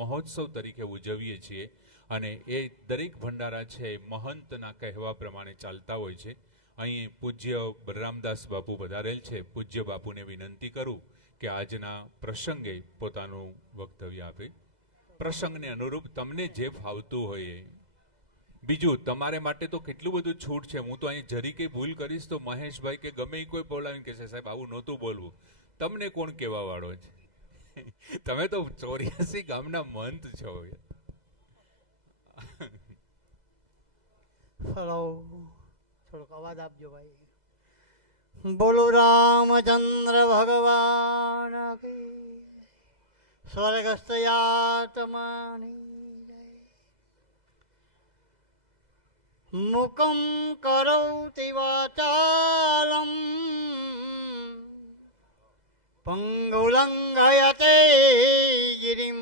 મહોત્સવ તરીકે ઉજવીએ છીએ અને એ દરેક ભંડારા છે મહંતના કહેવા પ્રમાણે ચાલતા હોય છે. અહીં પૂજ્ય બલરામદાસ બાપુ પધારેલ છે. પૂજ્ય બાપુને વિનંતી કરું કે આજના પ્રસંગે પોતાનું વક્તવ્ય આપે. પ્રસંગને અનુરૂપ તમને જે ફાવતું હોય. બીજું તમારે માટે તો કેટલું બધું છૂટ છે. હું તો અહીં જરી કઈ ભૂલ કરીશ તો મહેશભાઈ કે ગમે કોઈ બોલાવીને કહેશે સાહેબ આવું નહોતું બોલવું. તમને કોણ કહેવા વાળો છે? તમે તો 84 ગામના મંત છો. થોડોક અવાજ આપજો ભાઈ. બોલો રામચંદ્ર ભગવાન કી સ્વર્ગસ્થ આત્માની મુકમ કરોતિ વાચાલમ પંગુલંઘયતે ગિરિમ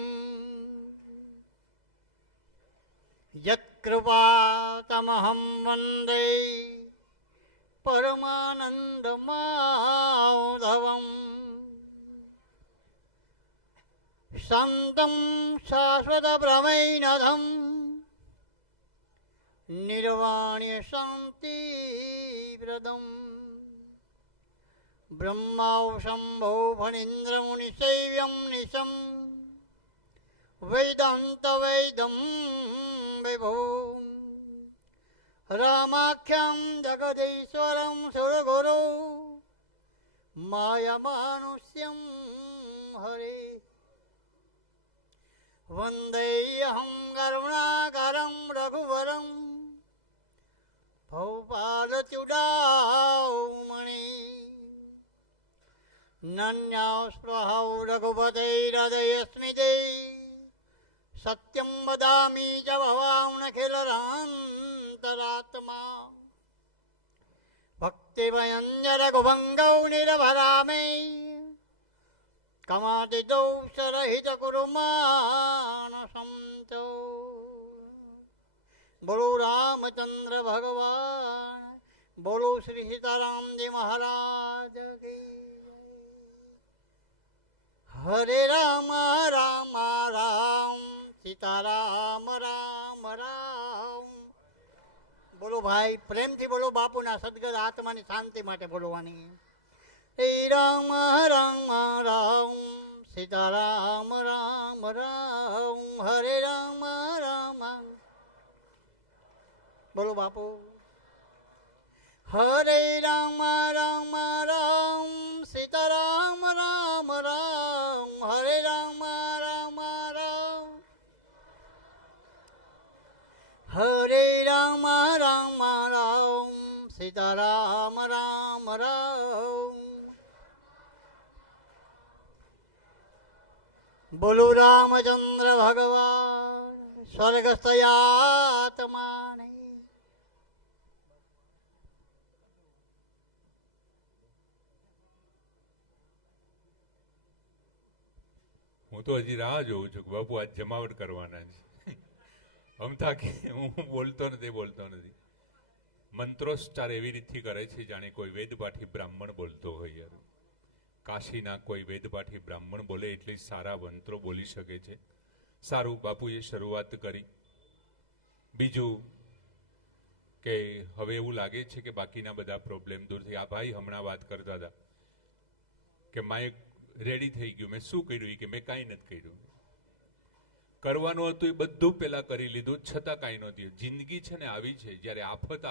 યત્કૃપાતમહં વંદે પરમાનંદમાધવમ શાંતં શાશ્વતપ્રમેયનધં નિર્વાણ્ય શાંતિપ્રદમ બ્રહ્મા શંભો ફણીન્દ્રમુનિસેવ્યં નિશમ વેદાંત વૈદમ વિભો રામાખ્યં જગદીશ્વરં સુરગુરો માયમાનુષ્યં હરે વંદેહં કરુણાકરં રઘુવરં ભોપાલચૂડામણિ નન્યાસ્પૃહૌ રઘુપતૈર્હૃદયસ્મિતે સત્યં વદામિ ચ ભવામખિલરાन्तરાત્મા ભક્તિભયંજરઘુભંગૌ નિરભરામે કમાદિદોષરહિતકુરુમાનસંતો બોલો રામચંદ્ર ભગવાન બોલો શ્રી સીતારામજી મહારાજ કી હરે રામ રામ રામ સીતારામ રામ રામ. બોલો ભાઈ, પ્રેમથી બોલો. બાપુના સદગત આત્માની શાંતિ માટે બોલવાની. શ્રી રામ રામ રામ સીતારામ રામ રામ હરે રામ રામ. બોલો બાપુ. હરે રામ રામ રામ સીતારામ રામ રામ હરે રામ રામ રામ હરે રામ રામ રામ સીતારામ રામ રામ. બોલો રામચંદ્ર ભગવાન સ્વર્ગસ્થ આત્માને. હું તો હજી રાહ જોઉં છું કે બાપુ આજ જમાવટ કરવાના છે. અમથા કે હું બોલતો નથી. મંત્રોચ્ચાર એવી રીતથી કરે છે જાણે કોઈ વેદપાઠી બ્રાહ્મણ બોલતો હોય. યાર, કાશીના કોઈ વેદપાઠી બ્રાહ્મણ બોલે એટલે સારા મંત્રો બોલી શકે છે. સારું, બાપુએ શરૂઆત કરી. બીજું કે હવે એવું લાગે છે કે બાકીના બધા પ્રોબ્લેમ દૂર થઈ. આ ભાઈ હમણાં વાત કરતા હતા કે માઇક રેડી થઈ ગયું. મેં શું કર્યું? કે મેં કાંઈ નથી કર્યું. કરવાનું હતું એ બધું પેલા કરી લીધું, છતાં કાંઈ નહોતું. જિંદગી છે ને આવી છે, જ્યારે આફત